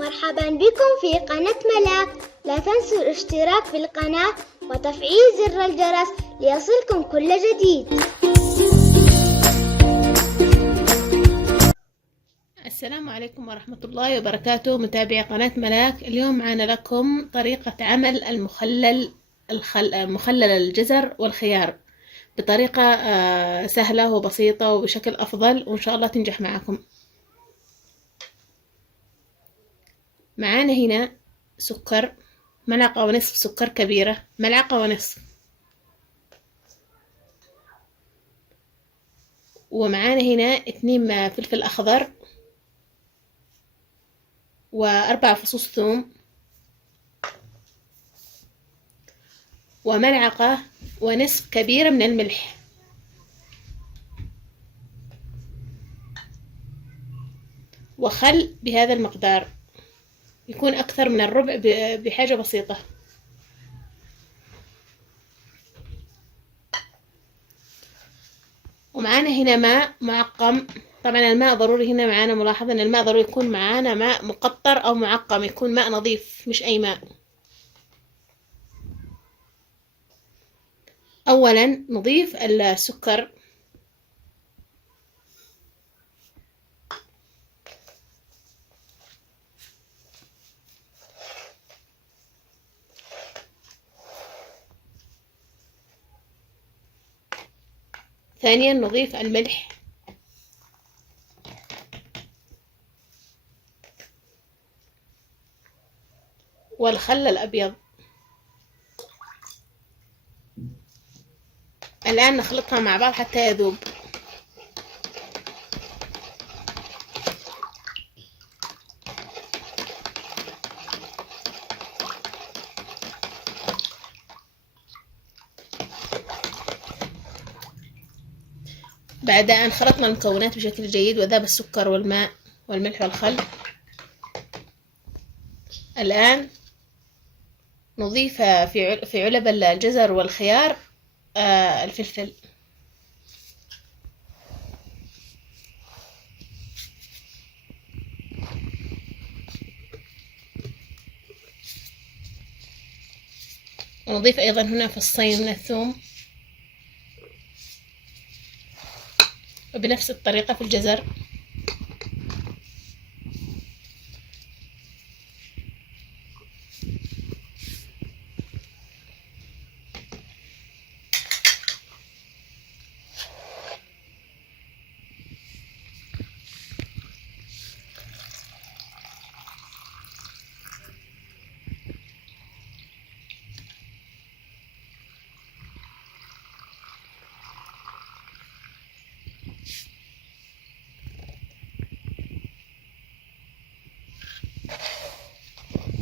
مرحبا بكم في قناة ملاك. لا تنسوا الاشتراك في القناة وتفعيل زر الجرس ليصلكم كل جديد. السلام عليكم ورحمة الله وبركاته، متابعي قناة ملاك. اليوم معنا لكم طريقة عمل مخلل الجزر والخيار بطريقة سهلة وبسيطة وبشكل أفضل، وإن شاء الله تنجح معكم. معانا هنا سكر، ملعقة ونصف سكر كبيرة، ملعقة ونصف. ومعانا هنا 2 فلفل أخضر، و4 فصوص ثوم، وملعقة ونصف كبيرة من الملح، وخل بهذا المقدار، يكون أكثر من الربع بحاجة بسيطة. ومعانا هنا ماء معقم. طبعا الماء ضروري هنا معانا، ملاحظة ان الماء ضروري يكون معانا ماء مقطر او معقم، يكون ماء نظيف مش اي ماء. اولا نضيف السكر، ثانيا نضيف الملح، والخل الأبيض. الآن نخلطها مع بعض حتى يذوب. بعد أن خلطنا المكونات بشكل جيد وذاب السكر والماء والملح والخل، الآن نضيف في علب الجزر والخيار الفلفل، ونضيف أيضا هنا فصين من الثوم، وبنفس الطريقة في الجزر.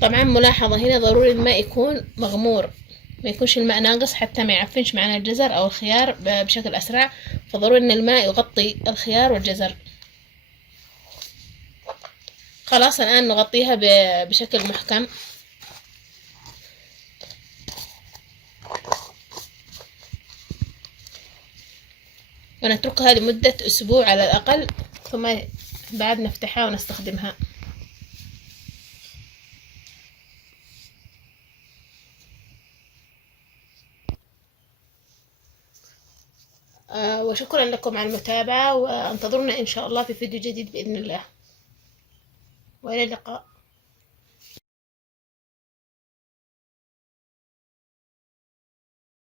طبعا ملاحظة هنا ضروري الماء يكون مغمور، ما يكونش الماء ناقص حتى ما يعفنش معنا الجزر او الخيار بشكل اسرع، فضروري ان الماء يغطي الخيار والجزر. خلاص الان نغطيها بشكل محكم، ونتركها لمدة اسبوع على الاقل، ثم بعد نفتحها ونستخدمها. وشكرا لكم على المتابعة، وانتظرونا إن شاء الله في فيديو جديد بإذن الله، وإلى اللقاء.